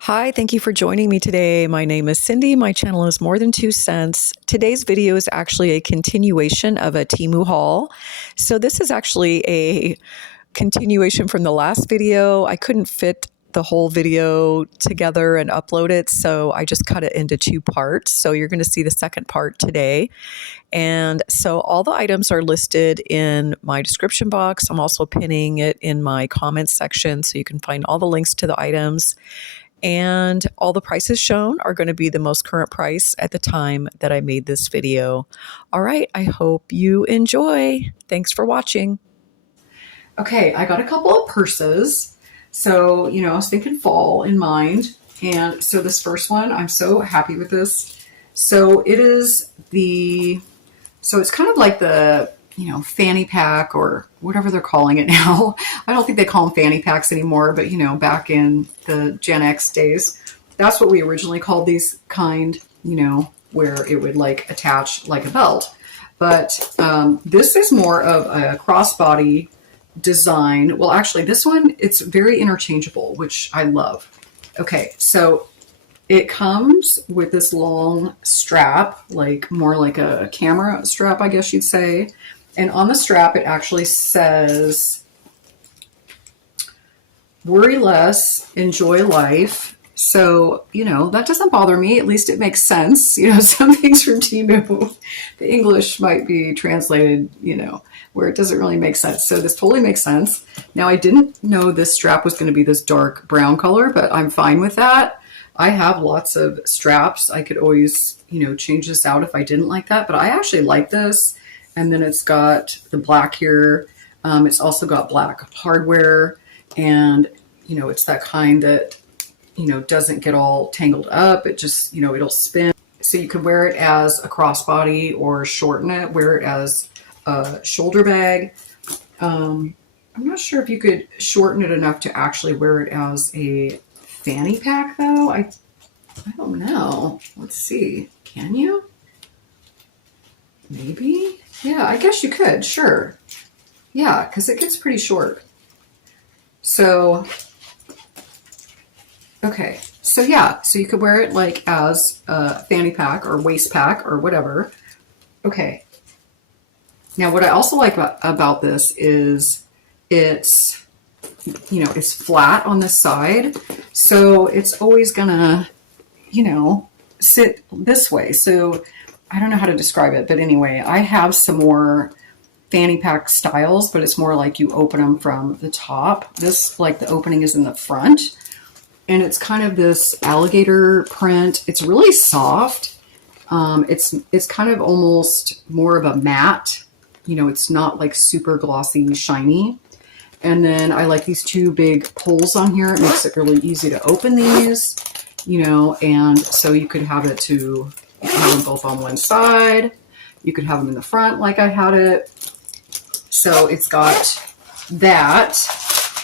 Hi, thank you for joining me today. My name is Cindy. My channel is More Than 2 Cents. Today's video is actually a continuation of a Temu haul. So this is actually a continuation from the last video. I couldn't fit the whole video together and upload it, so I just cut it into two parts. So you're going to see the second part today. And so all the items are listed in my description box. I'm also pinning it in my comments section so you can find all the links to the items. And all the prices shown are going to be the most current price at the time that I made this video. All right, I hope you enjoy. Thanks for watching. Okay, I got a couple of purses. So, I was thinking fall in mind. And so this first one, I'm so happy with this. So it's kind of like the, fanny pack or whatever they're calling it now. I don't think they call them fanny packs anymore, but back in the Gen X days, that's what we originally called these kind, where it would like attach like a belt. But this is more of a crossbody design. Well, actually this one, it's very interchangeable, which I love. Okay, so it comes with this long strap, like more like a camera strap, I guess you'd say. And on the strap, it actually says, worry less, enjoy life. So, that doesn't bother me. At least it makes sense. Some things from Temu, the English might be translated, where it doesn't really make sense. So this totally makes sense. Now, I didn't know this strap was going to be this dark brown color, but I'm fine with that. I have lots of straps. I could always, change this out if I didn't like that, but I actually like this. And then it's got the black here. It's also got black hardware, and, it's that kind that, doesn't get all tangled up. It just, it'll spin. So you could wear it as a crossbody or shorten it, wear it as a shoulder bag. I'm not sure if you could shorten it enough to actually wear it as a fanny pack though. I don't know. Let's see. Can you? Maybe? Yeah, I guess you could. Sure. Yeah, because it gets pretty short. So, okay. So yeah, so you could wear it like as a fanny pack or waist pack or whatever. Okay. Now, what I also like about this is it's, it's flat on the side. So it's always gonna, sit this way. So I don't know how to describe it, but anyway, I have some more fanny pack styles, but it's more like you open them from the top. This, like the opening is in the front, and it's kind of this alligator print. It's really soft. It's kind of almost more of a matte. It's not like super glossy, shiny. And then I like these two big pulls on here. It makes it really easy to open these, and so you could have it to, you can have them both on one side. You could have them in the front like I had it. So it's got that.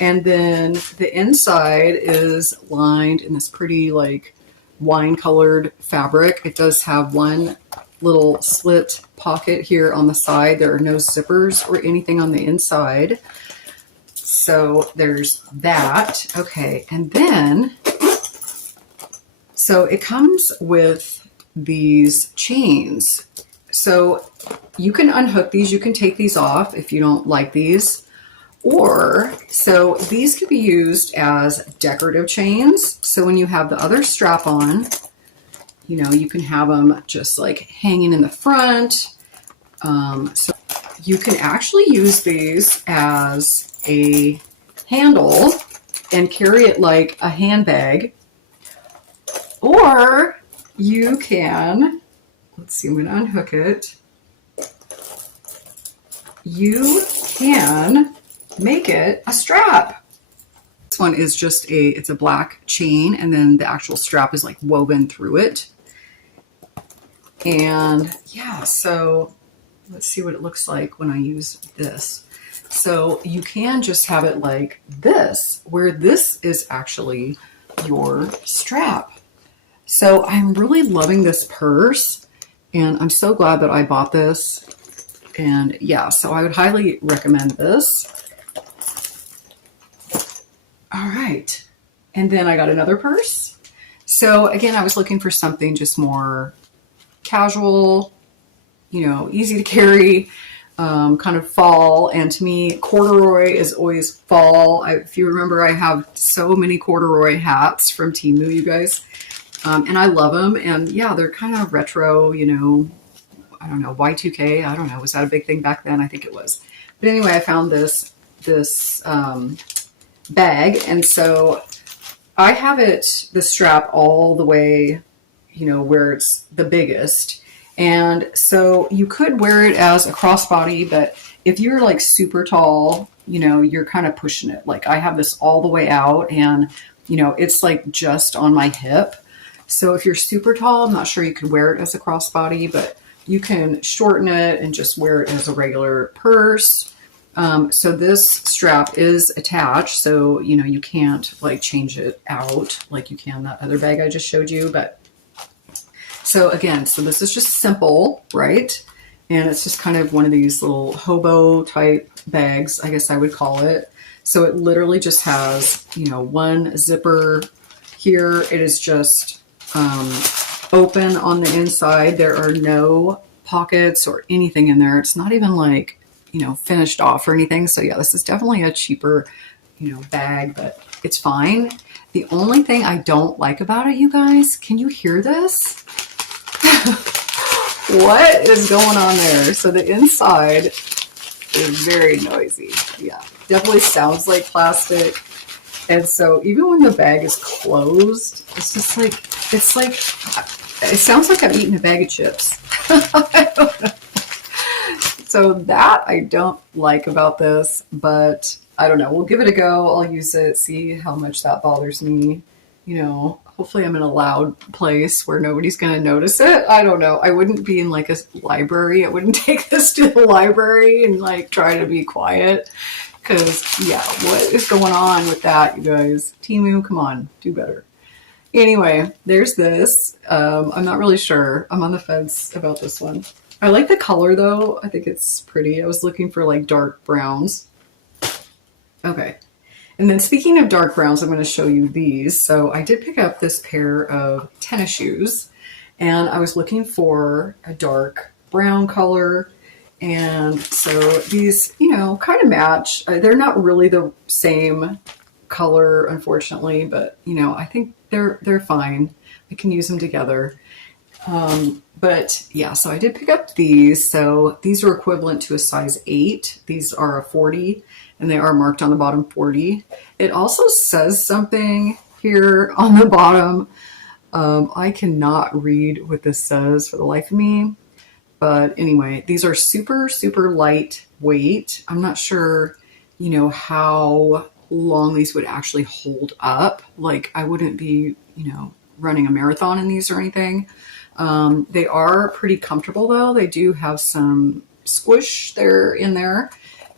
And then the inside is lined in this pretty like wine colored fabric. It does have one little slit pocket here on the side. There are no zippers or anything on the inside. So there's that. Okay. And then, so it comes with these chains. So you can unhook these. You can take these off if you don't like these. Or, so these could be used as decorative chains. So when you have the other strap on, you can have them just like hanging in the front. So you can actually use these as a handle and carry it like a handbag. Or you can, let's see, I'm going to unhook it. You can make it a strap. This one is just it's a black chain, and then the actual strap is like woven through it. And yeah, so let's see what it looks like when I use this. So you can just have it like this, where this is actually your strap. So I'm really loving this purse, and I'm so glad that I bought this. And yeah, so I would highly recommend this. All right. And then I got another purse. So again, I was looking for something just more casual, you know, easy to carry, kind of fall. And to me, corduroy is always fall. If you remember, I have so many corduroy hats from Temu, you guys. And I love them. And yeah, they're kind of retro, you know, I don't know, Y2K. I don't know. Was that a big thing back then? I think it was. But anyway, I found this bag. And so I have the strap all the way, you know, where it's the biggest. And so you could wear it as a crossbody, but if you're like super tall, you know, you're kind of pushing it. Like I have this all the way out and, you know, it's like just on my hip. So if you're super tall, I'm not sure you could wear it as a crossbody, but you can shorten it and just wear it as a regular purse. So this strap is attached, so, you know, you can't like change it out like you can that other bag I just showed you. But so again, so this is just simple, right? And it's just kind of one of these little hobo type bags, I guess I would call it. So it literally just has, you know, one zipper here. It is just open on the inside. There are no pockets or anything in there. It's not even like, you know, finished off or anything. So yeah, this is definitely a cheaper, you know, bag, but it's fine. The only thing I don't like about it, you guys, can you hear this? What is going on there? So the inside is very noisy. Yeah, definitely sounds like plastic. And so even when the bag is closed, it's just like, it's like, it sounds like I'm eating a bag of chips. I don't know. So that I don't like about this, but I don't know. We'll give it a go. I'll use it, see how much that bothers me. You know, hopefully I'm in a loud place where nobody's going to notice it. I don't know. I wouldn't be in like a library. I wouldn't take this to the library and like try to be quiet. Because, yeah, what is going on with that, you guys? Temu, come on, do better. Anyway, there's this. I'm not really sure. I'm on the fence about this one. I like the color, though. I think it's pretty. I was looking for, like, dark browns. Okay. And then speaking of dark browns, I'm going to show you these. So I did pick up this pair of tennis shoes. And I was looking for a dark brown color. And so these, you know, kind of match. They're not really the same color, unfortunately, but, you know, I think they're fine. I can use them together. But yeah, so I did pick up these. So these are equivalent to a size 8. These are a 40, and they are marked on the bottom 40. It also says something here on the bottom. I cannot read what this says for the life of me. But anyway, these are super, super lightweight. I'm not sure, you know, how long these would actually hold up. Like I wouldn't be, you know, running a marathon in these or anything. They are pretty comfortable though. They do have some squish there in there.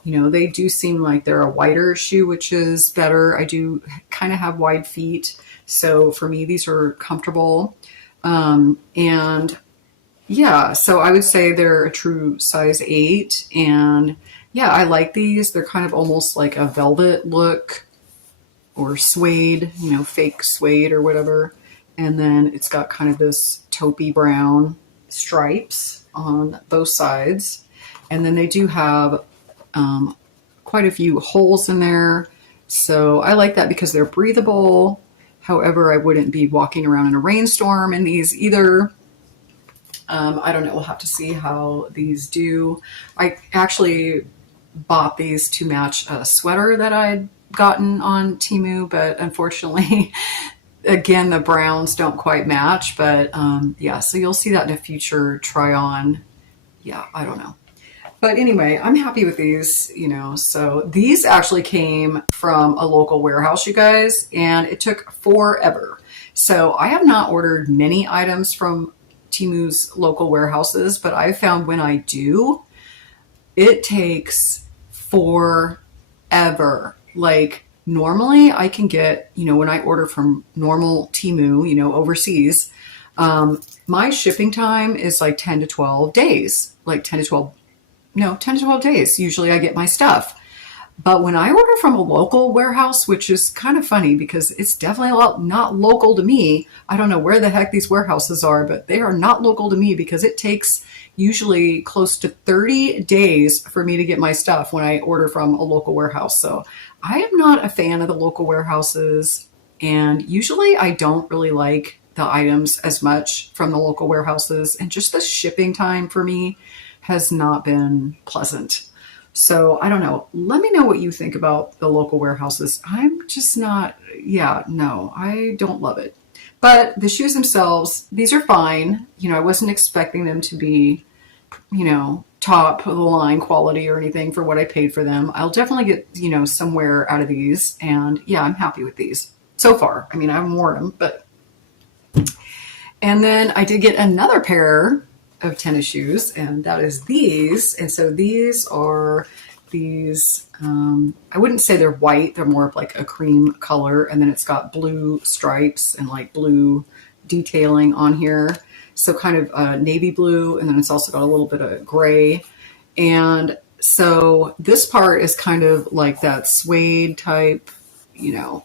You know, they do seem like they're a wider shoe, which is better. I do kind of have wide feet. So for me, these are comfortable. And yeah, so I would say they're a true size 8. And yeah, I like these. They're kind of almost like a velvet look or suede, you know, fake suede or whatever. And then it's got kind of this taupey brown stripes on both sides. And then they do have quite a few holes in there. So I like that because they're breathable. However, I wouldn't be walking around in a rainstorm in these either. I don't know. We'll have to see how these do. I actually bought these to match a sweater that I'd gotten on Temu, but unfortunately, again, the browns don't quite match. But yeah, so you'll see that in a future try on. Yeah, I don't know. But anyway, I'm happy with these, you know. So these actually came from a local warehouse, you guys, and it took forever. So I have not ordered many items from Temu's local warehouses, but I found when I do, it takes forever. Like normally I can get, you know, when I order from normal Temu, you know, overseas, my shipping time is like 10 to 12 days, like 10 to 12 days. Usually I get my stuff. But when I order from a local warehouse, which is kind of funny because it's definitely not local to me. I don't know where the heck these warehouses are, but they are not local to me because it takes usually close to 30 days for me to get my stuff when I order from a local warehouse. So I am not a fan of the local warehouses. And usually I don't really like the items as much from the local warehouses. And just the shipping time for me has not been pleasant. So I don't know. Let me know what you think about the local warehouses. I'm just not, yeah, no, I don't love it. But the shoes themselves, these are fine. You know, I wasn't expecting them to be, you know, top of the line quality or anything for what I paid for them. I'll definitely get, you know, somewhere out of these. And yeah, I'm happy with these so far. I mean, I haven't worn them, but. And then I did get another pair of tennis shoes, and that is these. And so these are these, I wouldn't say they're white, they're more of like a cream color, and then it's got blue stripes and like blue detailing on here. So kind of navy blue, and then it's also got a little bit of gray. And so this part is kind of like that suede type, you know,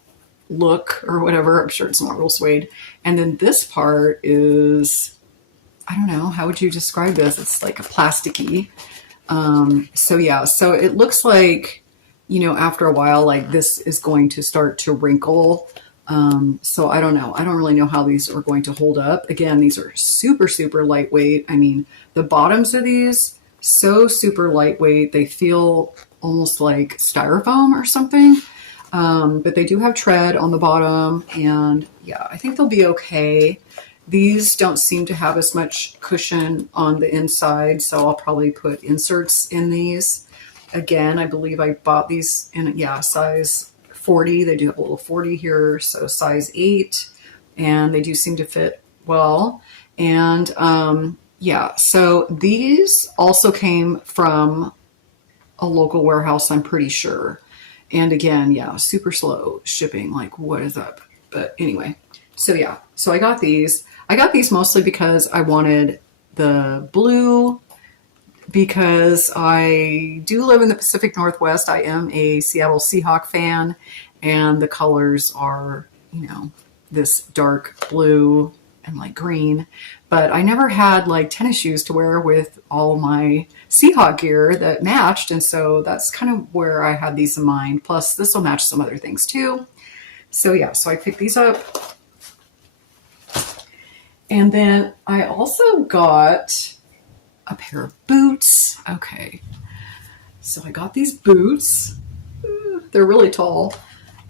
look or whatever. I'm sure it's not real suede. And then this part is, I don't know, how would you describe this? It's like a plasticky. So yeah, so it looks like, you know, after a while, like this is going to start to wrinkle. So I don't know. I don't really know how these are going to hold up. Again, these are super, super lightweight. I mean, the bottoms of these, so super lightweight. They feel almost like styrofoam or something. But they do have tread on the bottom, and yeah, I think they'll be okay. These don't seem to have as much cushion on the inside, so I'll probably put inserts in these. Again, I believe I bought these in, yeah, size 40. They do have a little 40 here, so size 8, and they do seem to fit well. And yeah, so these also came from a local warehouse, I'm pretty sure. And again, yeah, super slow shipping. Like, what is up? But anyway, so yeah, so I got these. I got these mostly because I wanted the blue, because I do live in the Pacific Northwest. I am a Seattle Seahawk fan, and the colors are, you know, this dark blue and like green. But I never had like tennis shoes to wear with all my Seahawk gear that matched. And so that's kind of where I had these in mind. Plus, this will match some other things too. So yeah, so I picked these up. And then I also got a pair of boots. Okay, so I got these boots. They're really tall.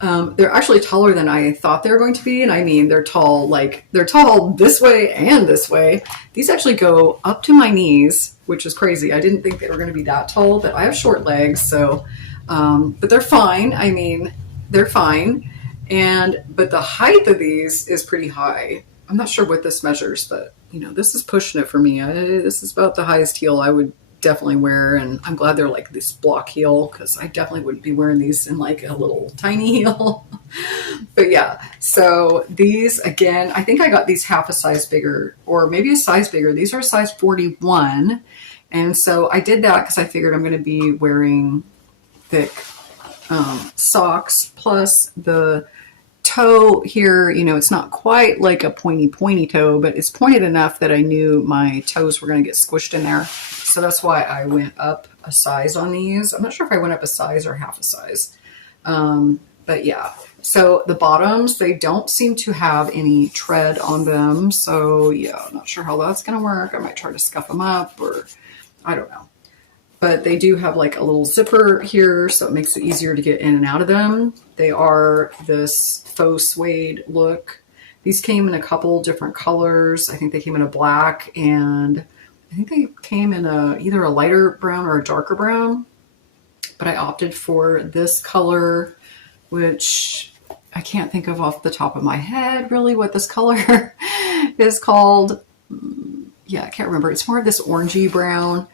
They're actually taller than I thought they were going to be. And I mean, they're tall, like they're tall this way and this way. These actually go up to my knees, which is crazy. I didn't think they were going to be that tall, but I have short legs. So, but they're fine. I mean, they're fine. But the height of these is pretty high. I'm not sure what this measures, but you know, this is pushing it for me. This is about the highest heel I would definitely wear, and I'm glad they're like this block heel, because I definitely wouldn't be wearing these in like a little tiny heel. But yeah, so these, again, I think I got these half a size bigger, or maybe a size bigger. These are a size 41, and so I did that because I figured I'm going to be wearing thick socks, plus the toe here, you know, it's not quite like a pointy toe, but it's pointed enough that I knew my toes were going to get squished in there. So that's why I went up a size on these. I'm not sure if I went up a size or half a size. But yeah, so the bottoms, they don't seem to have any tread on them. So yeah, I'm not sure how that's going to work. I might try to scuff them up, or I don't know. But they do have like a little zipper here, so it makes it easier to get in and out of them. They are this faux suede look. These came in a couple different colors. I think they came in a black, and I think they came in either a lighter brown or a darker brown. But I opted for this color, which I can't think of off the top of my head really what this color is called. Yeah, I can't remember. It's more of this orangey brown.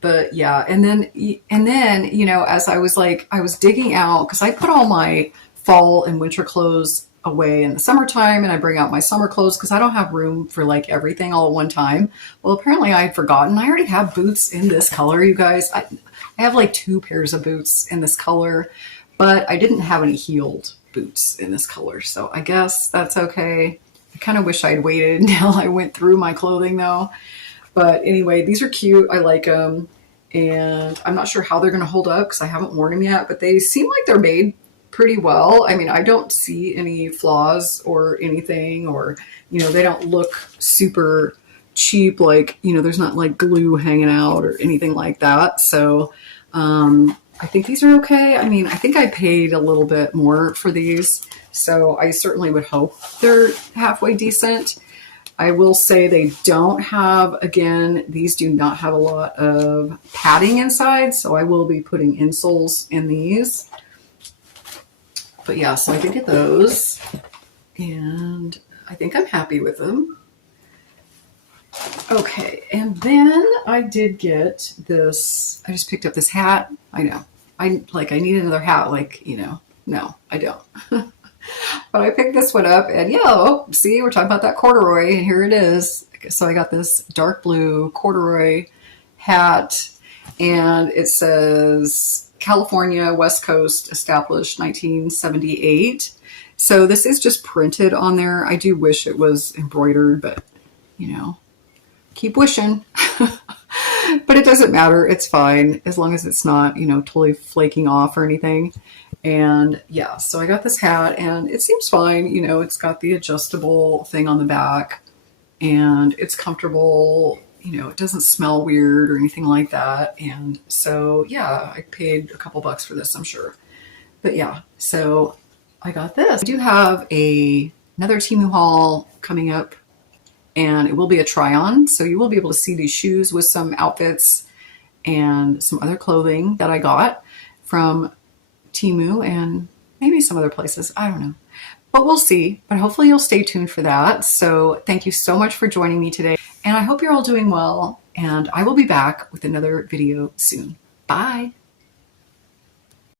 But yeah, and then, you know, as I was digging out, because I put all my fall and winter clothes away in the summertime and I bring out my summer clothes because I don't have room for like everything all at one time. Well, apparently I had forgotten. I already have boots in this color, you guys. I have like 2 pairs of boots in this color, but I didn't have any heeled boots in this color. So I guess that's okay. I kind of wish I'd waited until I went through my clothing though. But anyway, these are cute. I like them. And I'm not sure how they're going to hold up because I haven't worn them yet, but they seem like they're made pretty well. I mean, I don't see any flaws or anything, or, you know, they don't look super cheap. Like, you know, there's not like glue hanging out or anything like that. So, I think these are okay. I mean, I think I paid a little bit more for these, so I certainly would hope they're halfway decent. I will say they don't have, again, these do not have a lot of padding inside, so I will be putting insoles in these. But yeah, so I did get those, and I think I'm happy with them. Okay, and then I did get this, I just picked up this hat. I know, I need another hat, like, you know, no, I don't. But I picked this one up, and yeah, oh, see, we're talking about that corduroy, and here it is. So I got this dark blue corduroy hat, and it says California, West Coast, established 1978. So this is just printed on there. I do wish it was embroidered, but, you know, keep wishing. But it doesn't matter. It's fine as long as it's not, you know, totally flaking off or anything. And yeah, so I got this hat and it seems fine. You know, it's got the adjustable thing on the back and it's comfortable. You know, it doesn't smell weird or anything like that. And so, yeah, I paid a couple bucks for this, I'm sure. But yeah, so I got this. I do have another Temu haul coming up, and it will be a try-on. So you will be able to see these shoes with some outfits and some other clothing that I got from Temu and maybe some other places. I don't know, but we'll see. But hopefully you'll stay tuned for that. So thank you so much for joining me today. And I hope you're all doing well. And I will be back with another video soon. Bye.